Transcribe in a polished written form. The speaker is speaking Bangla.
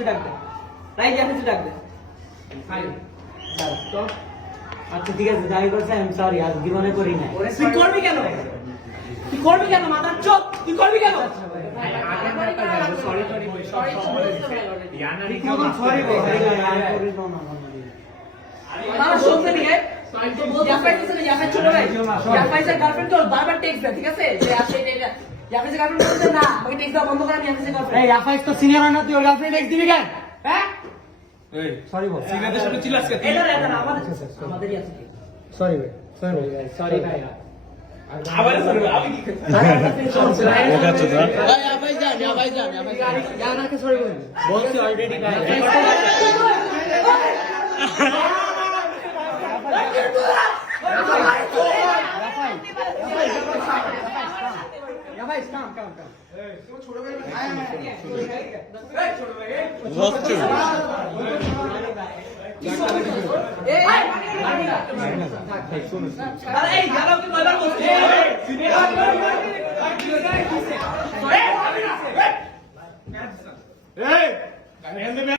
কিছু ডাক দে রাইট কিছু ডাক দে তো আচ্ছা ঠিক আছে যাই করছে আই এম সরি আজ জীবনে করি না তুই করবি কেন মাথার চোখ তুই করবি কেন সরি मारा शोक से नहीं है याफाई से नहीं याफाई छोड़ो भाई याफाई से गर्लफ्रेंड तो बार-बार टेक्स्ट दे ठीक है से आपसे नहीं याफाई से गर्लफ्रेंड बोलते ना मगर टेक्स्ट दा बंद करा याफाई से गर्लफ्रेंड ए याफाई तो सीनियर है ना तू गर्लफ्रेंड टेक्स्ट दिबি কেন हैं ए सॉरी बोल सीनियरদের সাথে চিল্লাস কে এটা না আমাদেরই আছে সরি ভাই সরি ভাই আবার সরি আমি কি ভাই याफाई सॉरी बोलছি অলরেডি ভাই